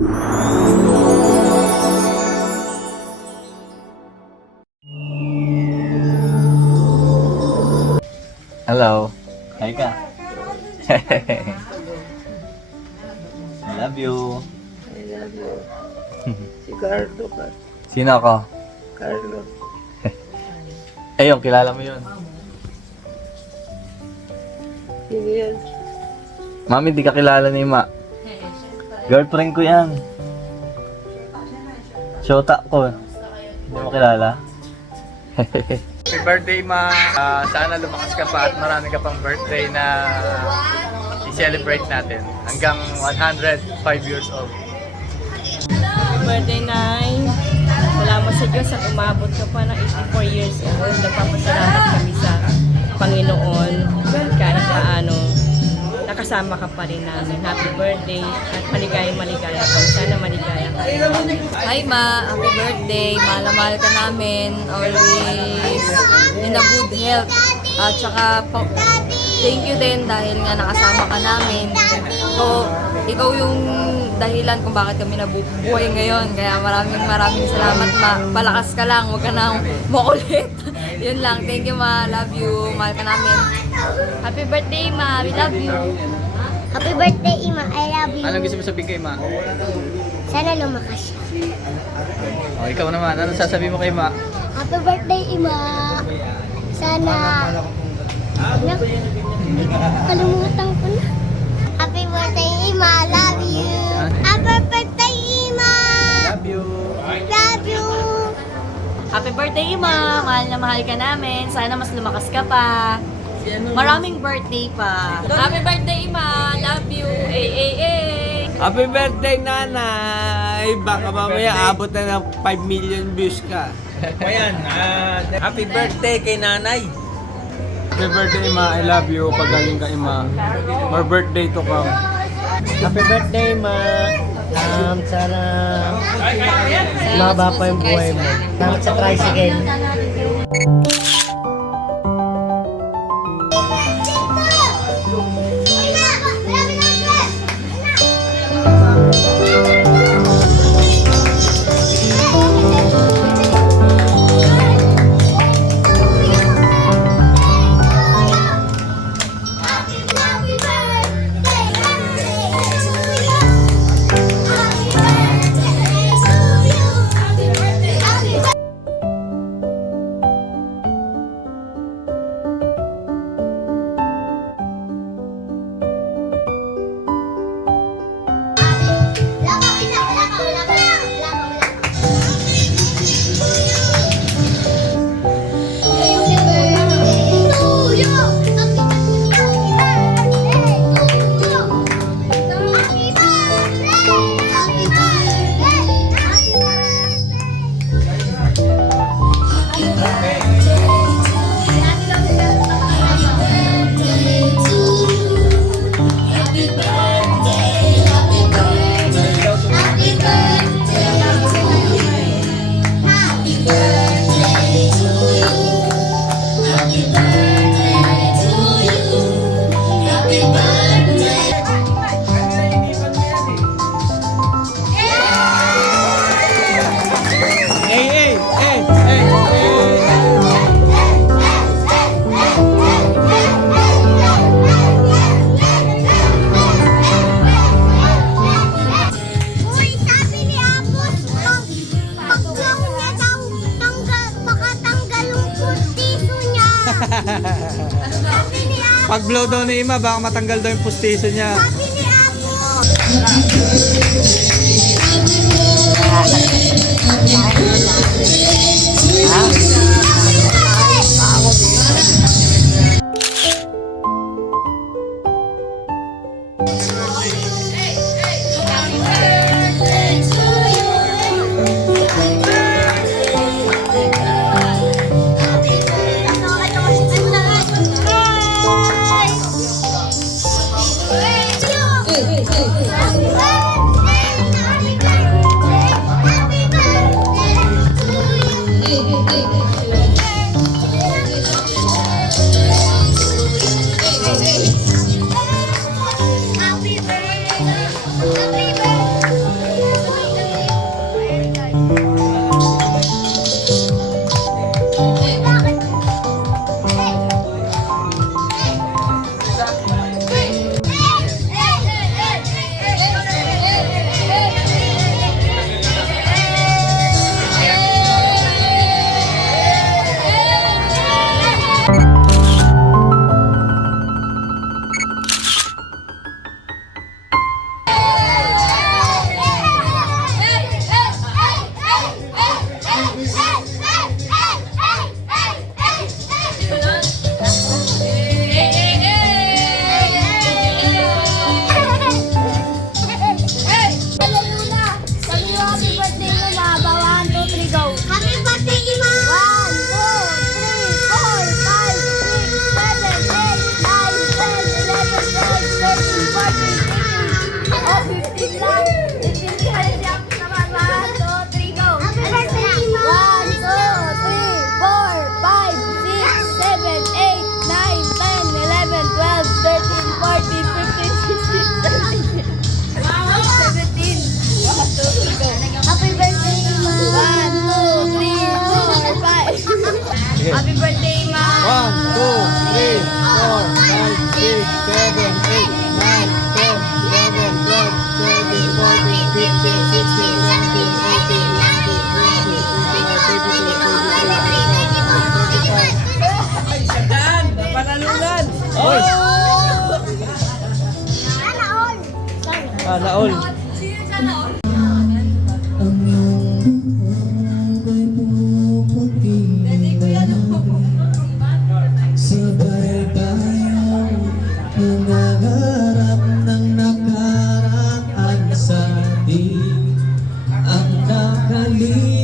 Hello. Hi ka. I love you. I love you. Si Carlo ka. Sino ako? Carlo. Ayun, kilala mo yun. Sino yan? Mami, di ka kilala ni Ma. Girlfriend ko yan. Shota ko. Hindi mo kilala? Happy birthday, Ma. Sana lumakas ka pa at marami ka pang birthday na i-celebrate natin. Hanggang 105 years old. Birthday, Nay. Salamat sa Diyos at umabot ka pa ng 84 years old. Nagpapasalamat kami sa Panginoon. Kahit paano, nakasama ka pa rin namin. Happy birthday at maligaya ka. Sana maligaya ka. Hi Ma, happy birthday. Mahal na mahal ka namin. Always in a good health. At saka thank you din dahil nga nakasama ka namin. So, ikaw yung dahilan kung bakit kami nabubuhay ngayon. Kaya maraming salamat Ma. Palakas ka lang, huwag ka nang makulit. Yun lang, thank you Ma. Love you. Mahal ka namin. Happy birthday Ma, we love you. Happy birthday, Ima. I love you. Anong gusto mo sabihin kay Ma? Sana lumakas siya. Oh, ikaw naman. Anong sasabihin mo kay Ma? Happy birthday, Ima. Sana... Ano? Kalimutan ko na. Happy birthday, Ima. Love you. Happy birthday, Ima. Love you. Love you. Happy birthday Ma, mahal na mahal ka namin. Sana mas lumakas ka pa. Maraming birthday pa. Happy birthday Ma, love you. Happy birthday, Nanay. Baka mamaya abot na ng 5 million views ka. Ayan, happy birthday kay Nanay. Happy birthday, Ma. I love you. Pagaling ka, Ima. More birthday to come. Happy birthday, Ma. Sana mababa pa yung buhay mo. Salamat sa tricycle. Uy, sabi ni Apos, pag-blow niya daw, makatanggal yung pustiso niya. Sabi ni Apos. Pag blow daw ni Ima, baka matanggal daw yung pustiso niya. Sabi ni Apos. Happy birthday. Panalunan! Oy! Sana all. Sana all. Sabay tayong nangangarap ng nakaraan sa atin ang nakalimutan.